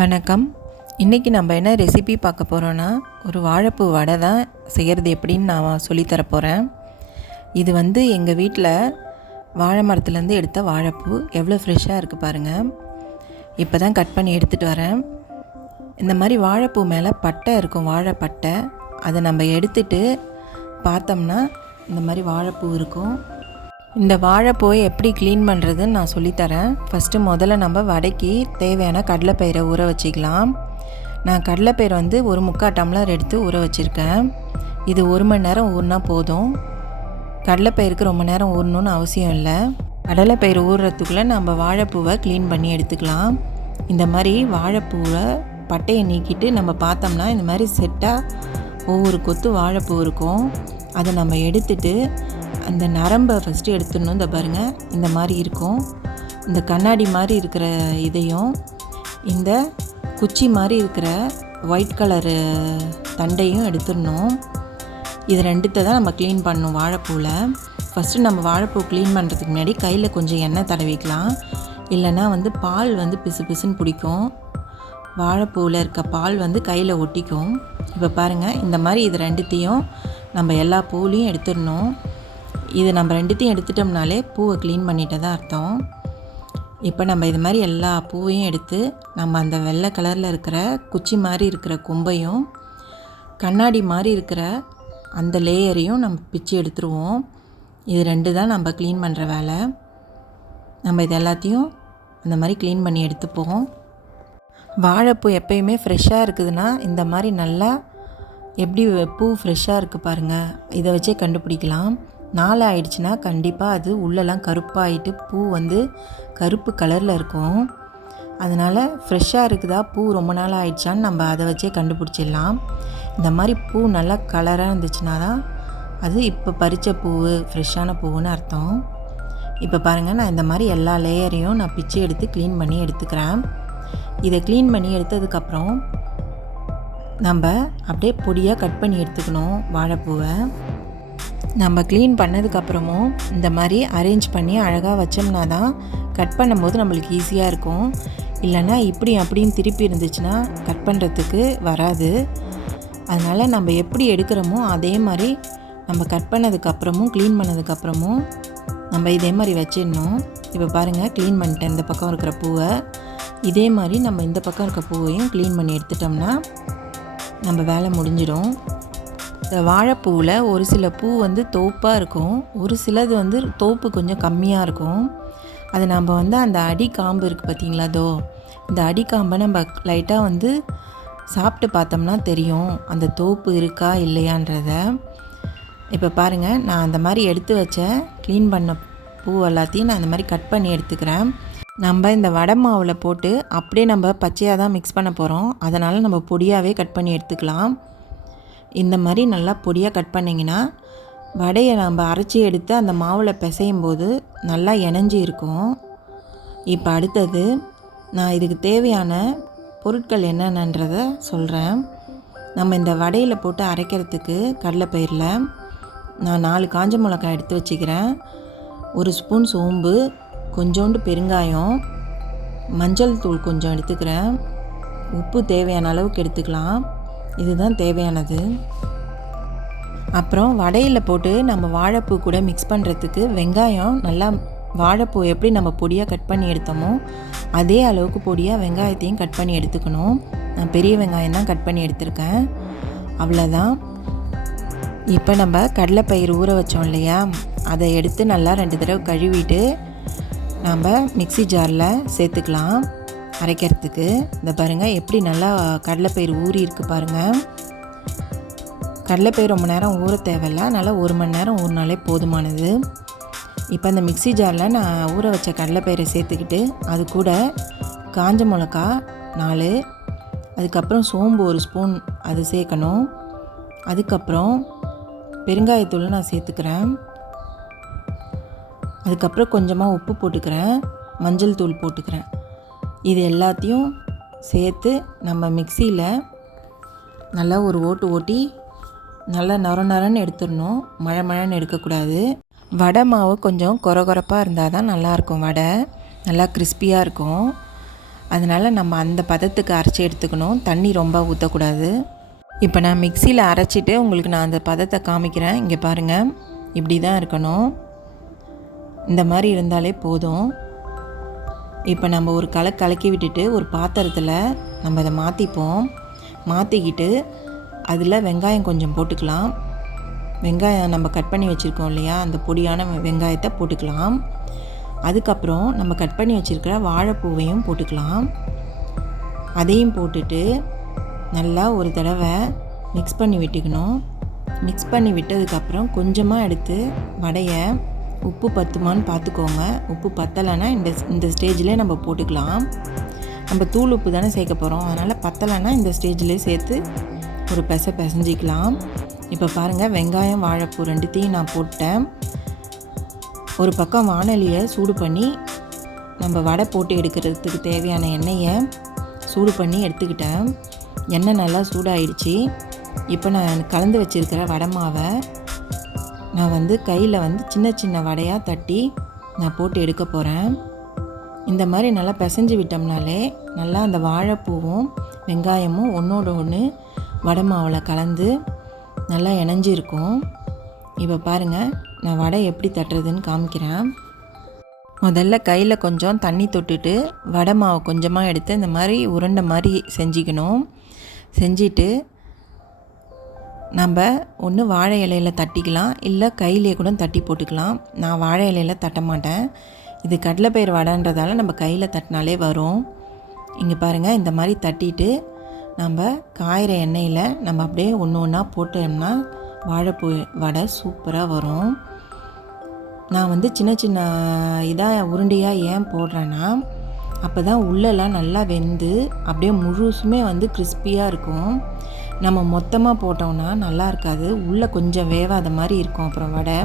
வணக்கம். இன்றைக்கி நம்ம என்ன ரெசிபி பார்க்க போகிறோன்னா, ஒரு வாழைப்பூ வடை தான் செய்கிறது எப்படின்னு நான் சொல்லித்தர போகிறேன். இது எங்கள் வீட்டில் வாழை மரத்துலேருந்து எடுத்த வாழைப்பூ எவ்வளோ ஃப்ரெஷ்ஷாக இருக்குது பாருங்கள். இப்போ தான் கட் பண்ணி எடுத்துகிட்டு வரேன். இந்த மாதிரி வாழைப்பூ மேலே பட்டை இருக்கும், வாழைப்பட்டை. அதை நம்ம எடுத்துட்டு பார்த்தோம்னா இந்த மாதிரி வாழைப்பூ இருக்கும். இந்த வாழைப்பூவை எப்படி க்ளீன் பண்ணுறதுன்னு நான் சொல்லித்தரேன். முதல்ல நம்ம வடைக்கு தேவையான கடலைப்பயிரை ஊற வச்சிக்கலாம். நான் கடலைப்பயிர் 1/4 டம்ளர் எடுத்து ஊற வச்சுருக்கேன். இது 1 மணி நேரம் ஊறினா போதும். கடலைப்பயிருக்கு ரொம்ப நேரம் ஊறணுன்னு அவசியம் இல்லை. கடலைப்பயிர் ஊறுறதுக்குள்ளே நம்ம வாழைப்பூவை க்ளீன் பண்ணி எடுத்துக்கலாம். இந்த மாதிரி வாழைப்பூவை பட்டையை நீக்கிட்டு நம்ம பார்த்தோம்னா இந்த மாதிரி செட்டாக ஒவ்வொரு கொத்து வாழைப்பூ இருக்கும். அதை நம்ம எடுத்துட்டு அந்த நரம்பை ஃபஸ்ட்டு எடுத்துடணும். இந்த பாருங்கள், இந்த மாதிரி இருக்கும். இந்த கண்ணாடி மாதிரி இருக்கிற இதையும் இந்த குச்சி மாதிரி இருக்கிற ஒயிட் கலரு தண்டையும் எடுத்துடணும். இது ரெண்டுத்தை தான் நம்ம க்ளீன் பண்ணணும் வாழைப்பூவில். ஃபஸ்ட்டு நம்ம வாழைப்பூ க்ளீன் பண்ணுறதுக்கு முன்னாடி கையில் கொஞ்சம் எண்ணெய் தடவிக்கலாம். இல்லைன்னா பால் பிசு பிசுன்னு பிடிக்கும். வாழைப்பூவில் இருக்க பால் கையில் ஒட்டிக்கும். இப்போ பாருங்கள், இந்த மாதிரி இது ரெண்டுத்தையும் நம்ம எல்லா பூலையும் எடுத்துடணும். இது நம்ம ரெண்டுத்தையும் எடுத்துட்டோம்னாலே பூவை க்ளீன் பண்ணிட்டதான் அர்த்தம். இப்போ நம்ம இது மாதிரி எல்லா பூவையும் எடுத்து நம்ம அந்த வெள்ளை கலரில் இருக்கிற குச்சி மாதிரி இருக்கிற கொம்பையும் கண்ணாடி மாதிரி இருக்கிற அந்த லேயரையும் நம்ம பிச்சு எடுத்துருவோம். இது ரெண்டு தான் நம்ம க்ளீன் பண்ணுற வேலை. நம்ம இது எல்லாத்தையும் அந்த மாதிரி க்ளீன் பண்ணி எடுத்துப்போம். வாழைப்பூ எப்பயுமே ஃப்ரெஷ்ஷாக இருக்குதுன்னா இந்த மாதிரி நல்லா எப்படி பூ ஃப்ரெஷ்ஷாக இருக்குது பாருங்கள், இதை வச்சே கண்டுபிடிக்கலாம். நாள் ஆயிடுச்சுன்னா கண்டிப்பாக அது உள்ளெல்லாம் கருப்பாகிட்டு பூ கருப்பு கலரில் இருக்கும். அதனால் ஃப்ரெஷ்ஷாக இருக்குதா, பூ ரொம்ப நாள் ஆயிடுச்சான்னு நம்ம அதை வச்சே கண்டுபிடிச்சிடலாம். இந்த மாதிரி பூ நல்லா கலராக இருந்துச்சுன்னா தான் அது இப்போ பறித்த பூ ஃப்ரெஷ்ஷான பூவுன்னு அர்த்தம். இப்போ பாருங்கள், நான் இந்த மாதிரி எல்லா லேயரையும் நான் பிச்சு எடுத்து க்ளீன் பண்ணி எடுத்துக்கிறேன். இதை க்ளீன் பண்ணி எடுத்ததுக்கப்புறம் நம்ம அப்படியே பொடியாக கட் பண்ணி எடுத்துக்கணும். வாழைப்பூவை நம்ம க்ளீன் பண்ணதுக்கப்புறமும் இந்த மாதிரி அரேஞ்ச் பண்ணி அழகாக வச்சோம்னா தான் கட் பண்ணும்போது நம்மளுக்கு ஈஸியாக இருக்கும். இல்லைன்னா இப்படி அப்படின்னு திருப்பி இருந்துச்சுன்னா கட் பண்ணுறதுக்கு வராது. அதனால் நம்ம எப்படி எடுக்கிறோமோ அதே மாதிரி நம்ம கட் பண்ணதுக்கப்புறமும் க்ளீன் பண்ணதுக்கப்புறமும் நம்ம இதே மாதிரி வச்சிடணும். இப்போ பாருங்கள், க்ளீன் பண்ணிட்டேன் இந்த பக்கம் இருக்கிற பூவை. இதே மாதிரி நம்ம இந்த பக்கம் இருக்க பூவையும் க்ளீன் பண்ணி எடுத்துட்டோம்னா நம்ம வேலை முடிஞ்சிடும். இந்த வாழைப்பூவில் ஒரு சில பூ தோப்பாக இருக்கும், ஒரு சிலது தோப்பு கொஞ்சம் கம்மியாக இருக்கும். அது நம்ம அந்த அடி காம்பு இருக்குது பார்த்திங்களா, இந்த அடி காம்பை நம்ம லைட்டாக சாப்பிட்டு பார்த்தோம்னா தெரியும் அந்த தோப்பு இருக்கா இல்லையான்றத. இப்போ பாருங்கள், நான் அந்த மாதிரி எடுத்து வச்ச க்ளீன் பண்ண பூ எல்லாத்தையும் நான் அந்த மாதிரி கட் பண்ணி எடுத்துக்கிறேன். நம்ம இந்த வடை மாவில் போட்டு அப்படியே நம்ம பச்சையாக தான் மிக்ஸ் பண்ண போகிறோம். அதனால் நம்ம பொடியாகவே கட் பண்ணி எடுத்துக்கலாம். இந்த மாதிரி நல்லா பொடியாக கட் பண்ணிங்கன்னா வடையை நம்ம அரைச்சி எடுத்து அந்த மாவில் பிசையும் போது நல்லா இணைஞ்சி இருக்கும். இப்போ அடுத்தது நான் இதுக்கு தேவையான பொருட்கள் என்னென்னன்றதை சொல்கிறேன். நம்ம இந்த வடையில் போட்டு அரைக்கிறதுக்கு கடலைப்பயிரில் நான் 4 காஞ்ச மிளகாய் எடுத்து வச்சுக்கிறேன். 1 ஸ்பூன் சோம்பு, கொஞ்சோண்டு பெருங்காயம், மஞ்சள் தூள் கொஞ்சம் எடுத்துக்கிறேன். உப்பு தேவையான அளவுக்கு எடுத்துக்கலாம். இதுதான் தேவையானது. அப்புறம் வடையில் போட்டு நம்ம வாழைப்பூ கூட மிக்ஸ் பண்ணுறதுக்கு வெங்காயம் நல்லா, வாழைப்பூ எப்படி நம்ம பொடியாக கட் பண்ணி எடுத்தோமோ அதே அளவுக்கு பொடியாக வெங்காயத்தையும் கட் பண்ணி எடுத்துக்கணும். நான் பெரிய வெங்காயம் தான் கட் பண்ணி எடுத்திருக்கேன். அவ்வளோதான். இப்போ நம்ம கடலைப்பயிர் ஊற வச்சோம் இல்லையா, அதை எடுத்து நல்லா 2 தடவை கழுவிட்டு நம்ம மிக்ஸி ஜாரில் சேர்த்துக்கலாம் அரைக்கிறதுக்கு. இந்த பாருங்கள், எப்படி நல்லா கடலைப்பயிர் ஊறி இருக்குது பாருங்கள். கடலைப்பயிர் ரொம்ப நேரம் ஊற தேவையில்லை, அதனால் 1 மணி நேரம் ஊறினாலே போதுமானது. இப்போ அந்த மிக்ஸி ஜாரில் நான் ஊற வச்ச கடலைப்பயிரை சேர்த்துக்கிட்டு அது கூட காஞ்ச மிளகா 4, அதுக்கப்புறம் சோம்பு 1 ஸ்பூன் அது சேர்க்கணும். அதுக்கப்புறம் பெருங்காயத்தூள் நான் சேர்த்துக்கிறேன். அதுக்கப்புறம் கொஞ்சமாக உப்பு போட்டுக்கிறேன், மஞ்சள் தூள் போட்டுக்கிறேன். இது எல்லாத்தையும் சேர்த்து நம்ம மிக்சியில் நல்லா ஒரு ஓட்டி நல்லா நொரன்னு எடுத்துடணும். மழைன்னு எடுக்கக்கூடாது. வடை மாவு கொஞ்சம் கொரகொரப்பாக இருந்தால் தான் நல்லாயிருக்கும். வடை நல்லா கிறிஸ்பியாக இருக்கும். அதனால் நம்ம அந்த பதத்துக்கு அரைச்சி எடுத்துக்கணும், தண்ணி ரொம்ப ஊற்றக்கூடாது. இப்போ நான் மிக்சியில் அரைச்சிட்டு உங்களுக்கு நான் அந்த பதத்தை காமிக்கிறேன். இங்கே பாருங்கள், இப்படி தான் இருக்கணும். இந்த மாதிரி இருந்தாலே போதும். இப்போ நம்ம ஒரு கலக்கி விட்டுட்டு ஒரு பாத்திரத்தில் நம்ம அதை மாற்றிக்கிட்டு அதில் வெங்காயம் கொஞ்சம் போட்டுக்கலாம். வெங்காயம் நம்ம கட் பண்ணி வச்சுருக்கோம் இல்லையா, அந்த பொடியான வெங்காயத்தை போட்டுக்கலாம். அதுக்கப்புறம் நம்ம கட் பண்ணி வச்சுருக்கிற வாழைப்பூவையும் போட்டுக்கலாம். அதையும் போட்டுட்டு நல்லா ஒரு தடவை மிக்ஸ் பண்ணி விட்டுக்கணும். மிக்ஸ் பண்ணி விட்டதுக்கப்புறம் கொஞ்சமாக எடுத்து வடையை உப்பு பத்துமான்னு பார்த்துக்கோங்க. உப்பு பத்தலைன்னா இந்த ஸ்டேஜில் நம்ம போட்டுக்கலாம். நம்ம தூள் உப்பு தானே சேர்க்க போகிறோம், அதனால் பத்தலைன்னா இந்த ஸ்டேஜ்லேயே சேர்த்து ஒரு பிசைஞ்சிக்கலாம். இப்போ பாருங்கள், வெங்காயம் வாழைப்பூ ரெண்டுத்தையும் நான் போட்டேன். ஒரு பக்கம் வாணலியை சூடு பண்ணி நம்ம வடை போட்டு எடுக்கிறதுக்கு தேவையான எண்ணெயை சூடு பண்ணி எடுத்துக்கிட்டேன். எண்ணெய் நல்லா சூடாயிடுச்சு. இப்போ நான் கலந்து வச்சுருக்கிற வடை மாவை நான் கையில் சின்ன சின்ன வடையாக தட்டி நான் போட்டு எடுக்க போகிறேன். இந்த மாதிரி நல்லா பிசைஞ்சு விட்டோம்னாலே நல்லா அந்த வாழைப்பூவும் வெங்காயமும் ஒன்றோட ஒன்று வடை மாவில் கலந்து நல்லா இணைஞ்சிருக்கும். இப்போ பாருங்கள், நான் வடை எப்படி தட்டுறதுன்னு காமிக்கிறேன். முதல்ல கையில் கொஞ்சம் தண்ணி தொட்டுட்டு வடை மாவை கொஞ்சமாக எடுத்து இந்த மாதிரி உருண்டை மாதிரி செஞ்சிட்டு நம்ம ஒன்று வாழை இலையில் தட்டிக்கலாம், இல்லை கையிலே கூட தட்டி போட்டுக்கலாம். நான் வாழை இலையில் தட்ட மாட்டேன். இது கடலைப்பயிறு வடைன்றதால நம்ம கையில் தட்டினாலே வரும். இங்கே பாருங்கள், இந்த மாதிரி தட்டிட்டு நம்ம காய்கிற எண்ணெயில் நம்ம அப்படியே ஒன்றா போட்டோம்னா வாழைப்பூ வடை சூப்பராக வரும். நான் சின்ன சின்ன இதாக உருண்டையாக ஏன் போடுறேன்னா, அப்போ தான் உள்ளெல்லாம் நல்லா வெந்து அப்படியே முழுசுமே கிறிஸ்பியாக இருக்கும். நம்ம மொத்தமாக போட்டோம்னா நல்லா இருக்காது, உள்ளே கொஞ்சம் வேவாத மாதிரி இருக்கும் அப்புறம் வடை.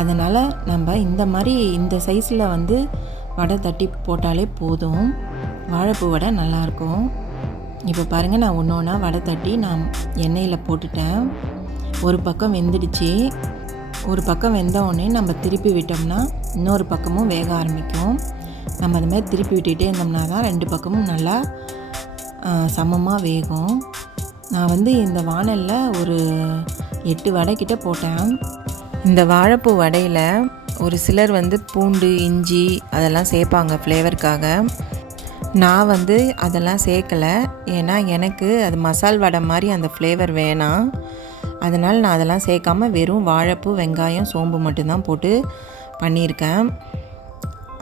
அதனால் நம்ம இந்த மாதிரி இந்த சைஸில் வடை தட்டி போட்டாலே போதும், வாழைப்பூ வடை நல்லாயிருக்கும். இப்போ பாருங்கள், நான் ஒன்றா வடை தட்டி நான் எண்ணெயில் போட்டுட்டேன். ஒரு பக்கம் வெந்துடுச்சு. ஒரு பக்கம் வெந்தவுடனே நம்ம திருப்பி விட்டோம்னா இன்னொரு பக்கமும் வேக ஆரம்பிக்கும். நம்ம அது மாதிரி திருப்பி விட்டுகிட்டே இருந்தோம்னா தான் ரெண்டு பக்கமும் நல்லா சமமாக வேகும். நான் இந்த வாணலில் ஒரு 8 வடை கிட்ட போட்டேன். இந்த வாழைப்பூ வடையில் ஒரு சிலர் பூண்டு, இஞ்சி அதெல்லாம் சேர்ப்பாங்க ஃப்ளேவருக்காக. நான் அதெல்லாம் சேர்க்கலை, ஏன்னா எனக்கு அது மசால் வடை மாதிரி அந்த ஃப்ளேவர் வேணாம். அதனால் நான் அதெல்லாம் சேர்க்காம வெறும் வாழைப்பூ, வெங்காயம், சோம்பு மட்டும்தான் போட்டு பண்ணியிருக்கேன்.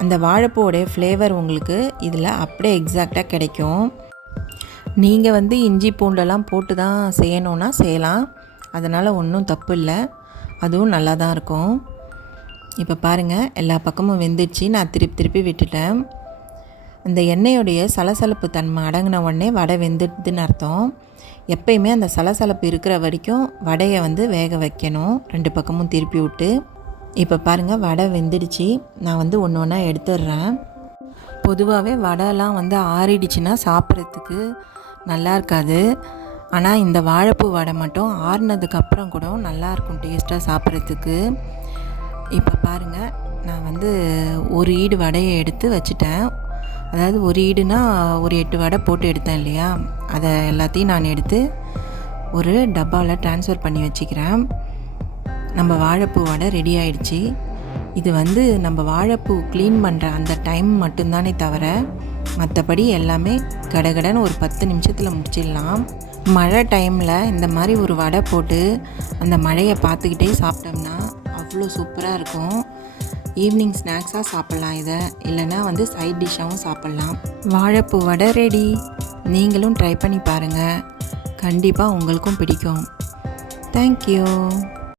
அந்த வாழைப்பூவோடைய ஃப்ளேவர் உங்களுக்கு இதில் அப்படியே எக்ஸாக்டாக கிடைக்கும். நீங்கள் இஞ்சி பூண்டெல்லாம் போட்டு தான் செய்யணுன்னா செய்யலாம், அதனால் ஒன்றும் தப்பு இல்லை, அதுவும் நல்லா தான் இருக்கும். இப்போ பாருங்கள், எல்லா பக்கமும் வெந்துடுச்சு. நான் திருப்பி விட்டுட்டேன். அந்த எண்ணெயோடைய சலசலப்பு தன்மை அடங்கின உடனே வடை வெந்துடுதுன்னு அர்த்தம். எப்பயுமே அந்த சலசலப்பு இருக்கிற வரைக்கும் வடையை வேக வைக்கணும், ரெண்டு பக்கமும் திருப்பி விட்டு. இப்போ பாருங்கள், வடை வெந்துடுச்சு. நான் ஒன்றா எடுத்துடுறேன். பொதுவாகவே வடைலாம் ஆறிடுச்சுன்னா சாப்பிட்றதுக்கு நல்லா இருக்காது. ஆனால் இந்த வாழைப்பூ வடை மட்டும் ஆறுனதுக்கப்புறம் கூட நல்லாயிருக்கும் டேஸ்ட்டாக சாப்பிட்றதுக்கு. இப்போ பாருங்கள், நான் ஒரு ஈடு வடையை எடுத்து வச்சுட்டேன். அதாவது ஒரு ஈடுனா ஒரு 8 வடை போட்டு எடுத்தேன் இல்லையா, அதை எல்லாத்தையும் நான் எடுத்து ஒரு டப்பாவில் ட்ரான்ஸ்ஃபர் பண்ணி வச்சுக்கிறேன். நம்ம வாழைப்பூ வடை ரெடி ஆகிடுச்சு. இது நம்ம வாழைப்பூ க்ளீன் பண்ணுற அந்த டைம் மட்டும்தானே தவிர மற்றபடி எல்லாமே கடகடன்னு ஒரு 10 நிமிஷத்தில் முடிச்சிடலாம். மழை டைமில் இந்த மாதிரி ஒரு வடை போட்டு அந்த மழையை பார்த்துக்கிட்டே சாப்பிட்டோம்னா அவ்வளோ சூப்பராக இருக்கும். ஈவினிங் ஸ்நாக்ஸாக சாப்பிட்லாம் இதை, இல்லைன்னா சைட் டிஷ்ஷாகவும் சாப்பிட்லாம். வாழைப்பூ வடை ரெடி. நீங்களும் ட்ரை பண்ணி பாருங்கள், கண்டிப்பாக உங்களுக்கும் பிடிக்கும். தேங்க்யூ.